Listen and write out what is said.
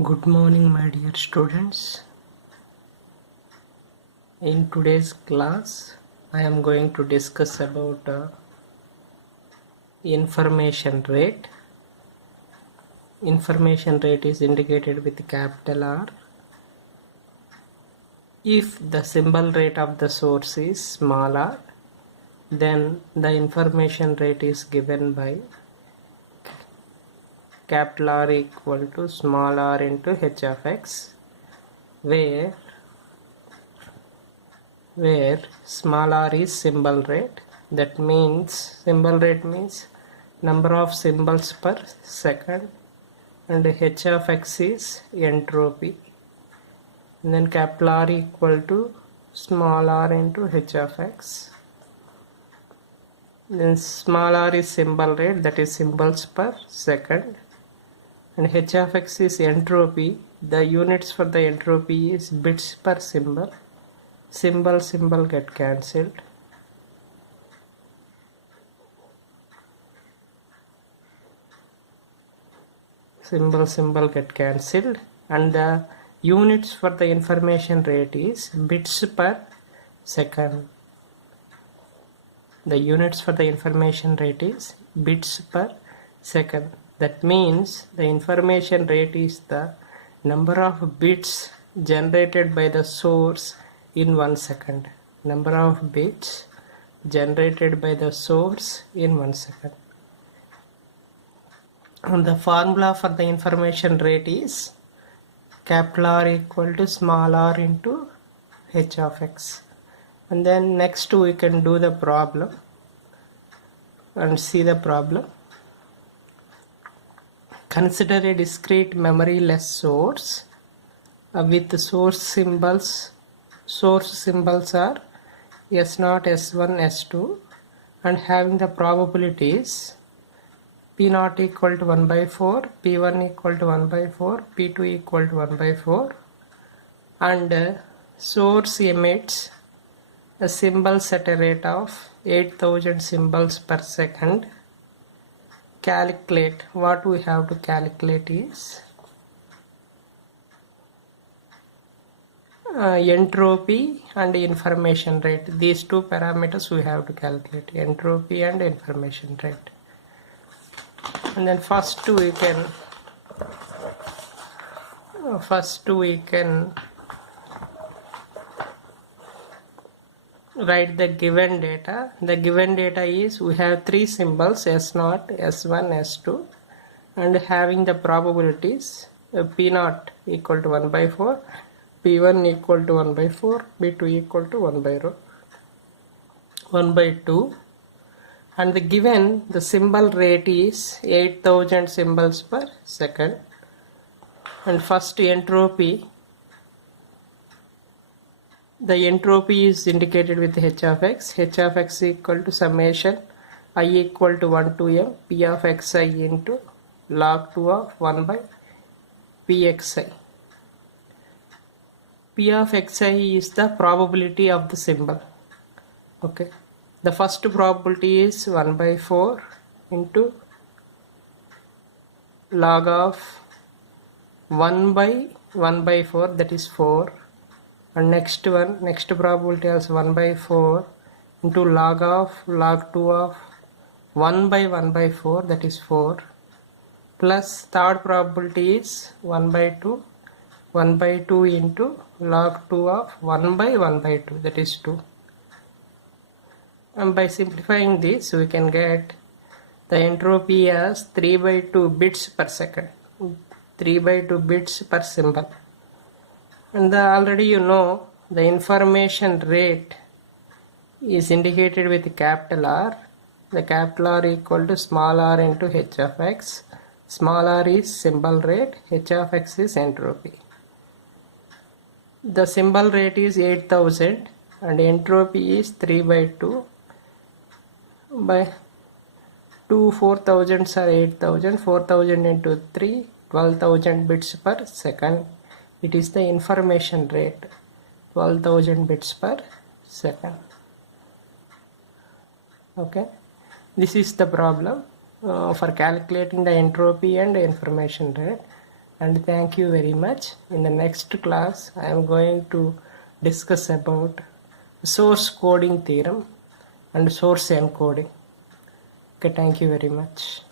Good morning, my dear students. In today's class, I am going to discuss about information rate. Information rate is indicated with capital R. If the symbol rate of the source is small r, then the information rate is given by capital R equal to small r into h of x, where small r is symbol rate. That means symbol rate means number of symbols per second, and h of x is entropy, and then capital R equal to small r into h of x. Then small r is symbol rate, that is symbols per second, and h of x is entropy. The units for the entropy is bits per symbol. Symbol get cancelled. Symbol get cancelled, and the units for the information rate is bits per second. The units for the information rate is bits per second. That means the information rate is the number of bits generated by the source in 1 second. Number of bits generated by the source in 1 second. And the formula for the information rate is capital R equal to small r into h of x. And then next we can do the problem and see the problem. Consider a discrete memoryless source with source symbols. Source symbols are S0, S1, S2, and having the probabilities P0 equal to 1 by 4, P1 equal to 1 by 4, P2 equal to 1 by 4, and source emits a symbols at a rate of 8000 symbols per second. Calculate. What we have to calculate is entropy and information rate. These two parameters we have to calculate, entropy and information rate. And then first we can write the given data. The given data is we have three symbols S0, S1, S2, and having the probabilities P0 equal to 1 by 4, P1 equal to 1 by 4, P2 equal to 1 by 2, and the given the symbol rate is 8000 symbols per second. And first entropy, the entropy is indicated with h of x. H of x equal to summation I equal to 1 to m p of xi into log 2 of 1 by pxi. P of xi is the probability of the symbol. Okay, the first probability is 1 by 4 into log of 1 by 4, that is 4, and next probability is 1 by 4 into log 2 of 1 by 4, that is 4, plus third probability is 1 by 2 into log 2 of 1 by 2, that is 2. And by simplifying this we can get the entropy as 3 by 2 bits per second, 3 by 2 bits per symbol. And already you know the information rate is indicated with capital R. The capital R equal to small r into h of x. Small r is symbol rate, h of x is entropy. The symbol rate is 8000 and entropy is 3 by 2 by 2 4000s are 8000, 4000 into 3, 12000 bits per second. It is the information rate, 12,000 bits per second. Okay, this is the problem for calculating the entropy and information rate. and thank you very much. In the next class I am going to discuss about source coding theorem and source encoding. Okay, thank you very much.